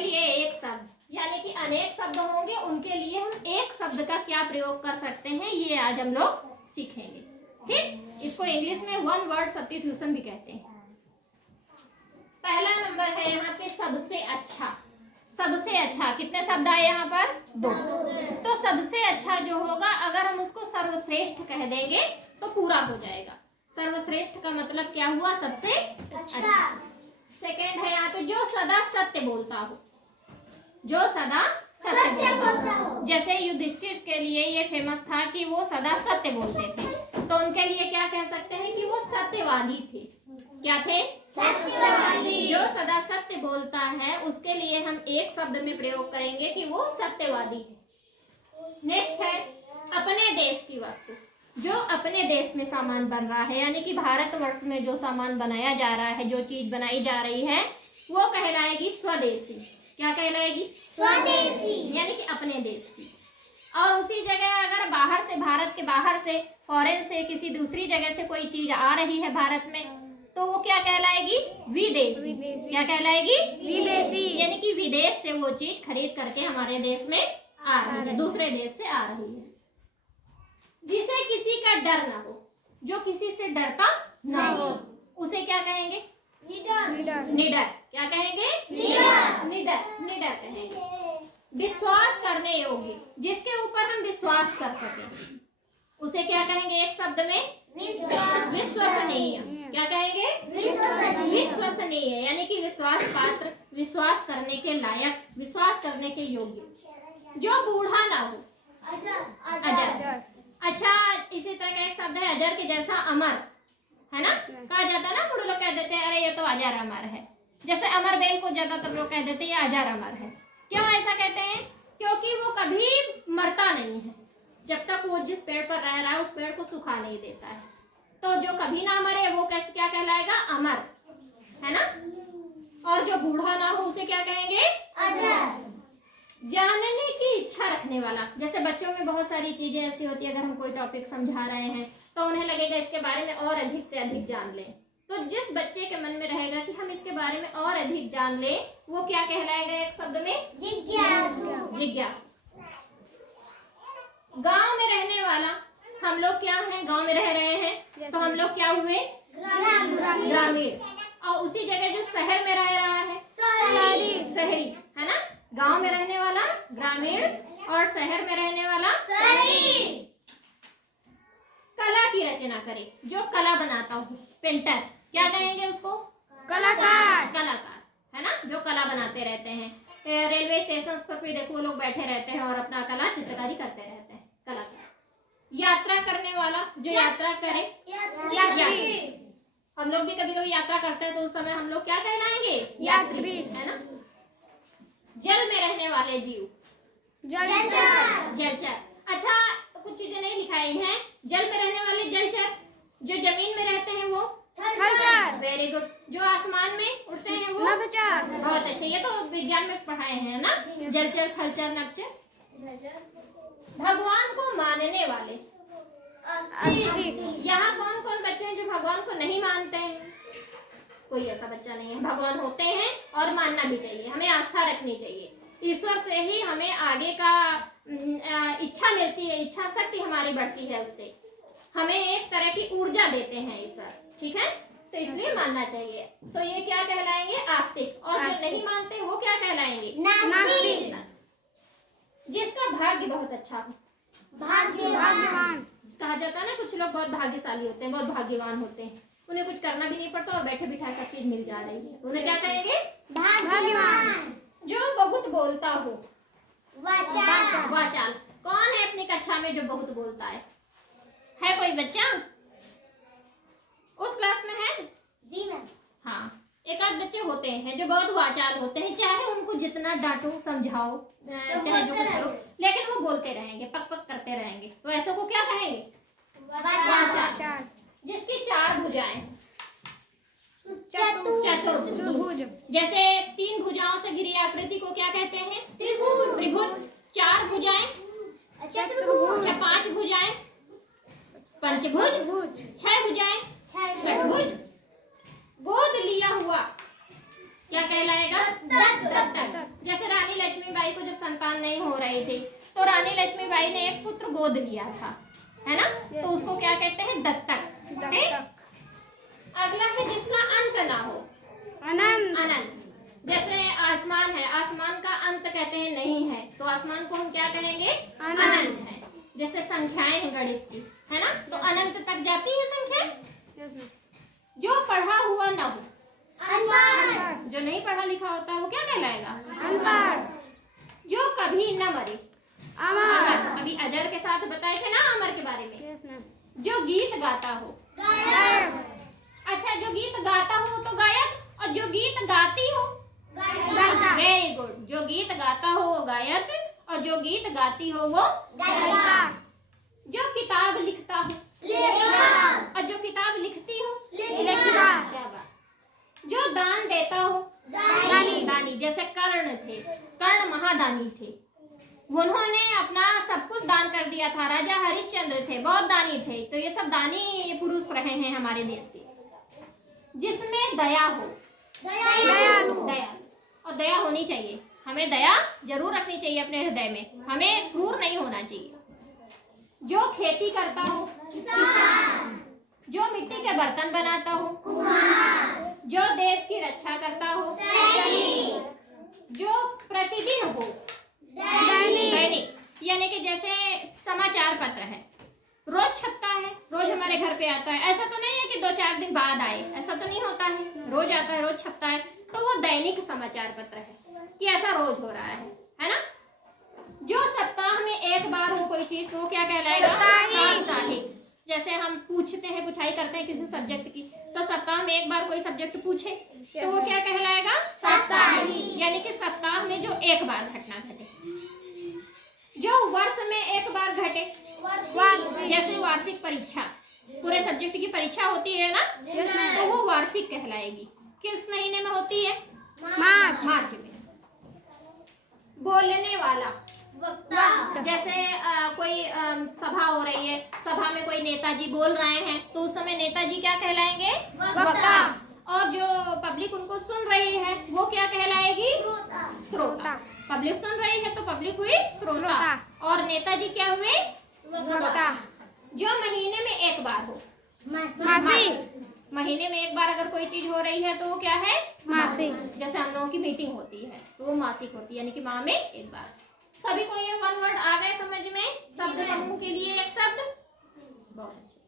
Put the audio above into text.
लिए एक शब्द, यानी कि अनेक शब्द होंगे, उनके लिए हम एक शब्द का क्या प्रयोग कर सकते हैं, ये आज हम लोग सीखेंगे। ठीक, इसको इंग्लिश में वन वर्ड सब्स्टिट्यूशन भी कहते हैं। पहला नंबर है यहाँ पे सबसे अच्छा। सबसे अच्छा, कितने शब्द आए यहाँ पर? 2। तो सबसे अच्छा जो होगा, अगर हम उसको सर्वश्रेष्ठ कह देंगे तो पूरा हो जाएगा। सर्वश्रेष्ठ का मतलब क्या हुआ? सबसे अच्छा। सेकंड है यहाँ पे जो सदा सत्य बोलता हो। जो सदा सत्य बोलता हो, जैसे युधिष्ठिर के लिए ये फेमस था कि वो सदा सत्य बोलते थे, तो उनके लिए क्या कह सकते हैं कि वो सत्यवादी थे। क्या थे? सत्यवादी। जो सदा सत्य बोलता है उसके लिए हम एक शब्द में प्रयोग करेंगे कि वो सत्यवादी है। नेक्स्ट है अपने देश की वस्तु। जो अपने देश में सामान बन रहा है, यानी कि भारतवर्ष में जो सामान बनाया जा रहा है, जो चीज बनाई जा रही है, वो कहलाएगी स्वदेशी। क्या कहलाएगी? स्वदेशी, यानी कि अपने देश की। और उसी जगह अगर बाहर से, भारत के बाहर से, फॉरेन से, किसी दूसरी जगह से कोई चीज आ रही है भारत में, तो वो क्या कहलाएगी? विदेशी। क्या कहलाएगी? विदेशी, यानी कि विदेश से वो चीज खरीद करके हमारे देश में आ रही है, दूसरे देश से आ रही है। जिसे किसी का डर ना हो, जो किसी से डरता ना हो, उसे क्या कहेंगे? निडर। निडर। क्या कहेंगे? निडर। निडर, निडर कहेंगे। विश्वास करने योग्य, जिसके ऊपर हम विश्वास कर सके, उसे क्या कहेंगे एक शब्द में? विश्वसनीय। क्या कहेंगे? विश्वसनीय, यानी कि विश्वास पात्र, विश्वास करने के लायक, विश्वास करने के योग्य। जो बूढ़ा ना हो, अजर। अच्छा, इसी तरह का एक शब्द है अजर के जैसा अमर, है ना? कहा जाता है ना, बूढ़े लोग कह देते हैं अरे ये तो अजर अमर है। जैसे अमर बेल को ज्यादातर लोग कह देते हैं ये अजर अमर है। क्यों ऐसा कहते हैं? क्योंकि वो कभी मरता नहीं है। जब तक वो जिस पेड़ पर रह रहा है उस पेड़ को सुखा नहीं देता है। तो जो कभी ना मरे वो कैसे, क्या कहलाएगा? अमर, है ना? और जो बूढ़ा ना हो उसे क्या कहेंगे? अजर। जानने की इच्छा रखने वाला, जैसे बच्चों में बहुत सारी चीजें ऐसी होती है, अगर हम कोई टॉपिक समझा रहे हैं तो उन्हें लगेगा इसके बारे में और अधिक से अधिक जान लें। तो जिस बच्चे के मन में रहेगा कि हम इसके बारे में और अधिक जान लें, वो क्या कहलाएगा एक शब्द में? जिज्ञासु। जिज्ञासु। गांव में रहने वाला, हम लोग क्या हैं? गांव में रह रहे हैं, तो हम लोग क्या हुए? ग्रामीण। और उसी जगह जो शहर में रह रहा है, शहरी, है ना? गांव में रहने वाला ग्रामीण और शहर में रहने वाला शहरी। कला की रचना करे, जो कला बनाता हो, पेंटर, क्या कहेंगे उसको? कलाकार। कलाकार, है ना? जो कला बनाते रहते हैं। रेलवे स्टेशन पर भी देखो लोग बैठे रहते हैं और अपना कला चित्रकारी करते रहते हैं, कलाकार। यात्रा करने वाला, जो यात्रा करे, यात्री। हम लोग भी कभी कभी यात्रा करते हैं तो उस समय हम लोग क्या कहलाएंगे? यात्री, है ना? जल में रहने वाले जीव, जलचर। जलचर। अच्छा, कुछ चीजें नहीं लिखाई हैं। जल में रहने वाले जलचर, जो जमीन में रहते हैं वो थलचर। Very good. जो आसमान में उड़ते हैं वो नभचर। बहुत अच्छे, ये तो विज्ञान में पढ़ाए हैं ना, जलचर, थलचर, नभचर। भगवान को मानने वाले, यहाँ कौन कौन बच्चे हैं जो भगवान को नहीं मानते हैं? कोई ऐसा बच्चा नहीं है। भगवान होते हैं और मानना भी चाहिए, हमें आस्था रखनी चाहिए। ईश्वर से ही हमें आगे का इच्छा मिलती है, इच्छा शक्ति हमारी बढ़ती है, उससे हमें एक तरह की ऊर्जा देते हैं ईश्वर, ठीक है? तो इसलिए मानना चाहिए। तो ये क्या कहलाएंगे? आस्तिक। और जो नहीं मानते वो क्या कहलाएंगे? नास्तिक। जिसका भाग्य बहुत अच्छा हो, भाग्यवान कहा जाता है ना। कुछ लोग बहुत भाग्यशाली होते हैं, बहुत भाग्यवान होते हैं, उन्हें कुछ करना भी नहीं पड़ता और बैठे बिठा सब चीज मिल जा रही है, उन्हें क्या कहेंगे? भाग्यवान। जो बहुत बोलता हो, वाचाल। वाचाल। कौन है अपनी कक्षा में जो बहुत बोलता है कोई बच्चा? उस क्लास में है? जी मैम। हाँ, एक आध बच्चे होते हैं जो बहुत वाचाल होते हैं, चाहे उनको जितना डांटो समझाओ, चाहे जो कुछ करो, लेकिन वो बोलते रहेंगे, पक पक करते रहेंगे, तो ऐसे को क्या कहेंगे? वाचाल। जिसकी 4 भुजाएं, चतुर्भुज। जैसे 3 भुजाओं से घिरी आकृति को क्या कहते हैं? त्रिभुज। त्रिभुज। 4 भुजाएं चतुर्भुज। 5 भुजाएं पंचभुज। 6 भुजाएं षटभुज। गोद लिया हुआ क्या कहलाएगा? दत्तक। जैसे रानी लक्ष्मीबाई को जब संतान नहीं हो रही थी तो रानी लक्ष्मीबाई ने एक पुत्र गोद लिया था, है ना, तो उसको क्या कहते हैं? दत्तक। अगला है जिसका अंत ना हो, अनंत। जैसे आसमान है, आसमान का अंत कहते हैं नहीं है, तो आसमान को हम क्या कहेंगे? अनंत है। जैसे संख्याएं हैं गणित की, है ना, तो अनंत तक जाती है संख्याएं। जो पढ़ा हुआ ना हो, अनपढ़। जो नहीं पढ़ा लिखा होता है वो क्या कहलाएगा? अनपढ़। जो कभी न मरे, अमर। अभी अजर के साथ बताए थे ना अमर के बारे में। जो गीत गाता हो, गायक। अच्छा, जो गीत गाता हो तो गायक, और जो गीत गाती हो, गायिका। Very good. जो गीत गाता हो वो गायक, और जो गीत गाती हो वो गायिका। जो किताब लिखता हो, लेखक। और जो किताब लिखती हो, लेखिका। क्या बात। जो दान देता हो, दानी। दानी। जैसे कर्ण थे, कर्ण महादानी थे, उन्होंने अपना सब कुछ दान कर दिया था। राजा हरिश्चंद्र थे, बहुत दानी थे, तो ये सब दानी पुरुष रहे हैं हमारे देश के। जिसमें दया हो, दयालु। और दया होनी चाहिए, हमें दया जरूर रखनी चाहिए अपने हृदय में, हमें क्रूर नहीं होना चाहिए। जो खेती करता हो, किसान। जो मिट्टी के बर्तन बनाता हो, कुम्हार। जो देश की रक्षा करता हो, सैनिक। जो प्रतिदिन हो, दैनिक। यानी कि जैसे समाचार पत्र है, रोज छपता है, रोज हमारे घर पे आता है। ऐसा तो नहीं है कि 2-4 दिन बाद आए, ऐसा तो नहीं होता है, रोज आता है, रोज छपता है, तो वो दैनिक समाचार पत्र है कि ऐसा रोज हो रहा है ना। जो सप्ताह में एक बार हो कोई चीज तो वो क्या कहलाएगा? साप्ताहिक। जैसे हम पूछते हैं, पुछाई करते हैं किसी सब्जेक्ट की, तो सप्ताह में एक बार कोई सब्जेक्ट पूछे तो वो क्या कहलाएगा? साप्ताहिक। यानी कि सप्ताह में जो एक बार घटना घटे। जो वर्ष में एक बार घटे, जैसे वार्षिक परीक्षा, पूरे सब्जेक्ट की परीक्षा होती है ना, तो वो वार्षिक कहलाएगी। किस महीने में होती है? मार्च में। बोलने वाला, वक्ता। जैसे कोई सभा हो रही है, सभा में कोई नेताजी बोल रहे हैं तो उस समय नेताजी क्या कहलाएंगे? वक्ता। और जो पब्लिक उनको सुन रही है वो क्या कहलाएगी? श्रोता। पब्लिक सुन रही है तो पब्लिक हुई श्रोता, और नेताजी क्या हुए? वक्ता। जो महीने में एक बार हो, मासिक। महीने में एक बार अगर कोई चीज हो रही है तो वो क्या है? मासिक। जैसे हम लोगों की मीटिंग होती है तो वो मासिक होती है, यानी कि माह में एक बार। सभी को ये 1 वर्ड आ गए समझ में? शब्द समूह के लिए एक शब्द। बहुत अच्छा।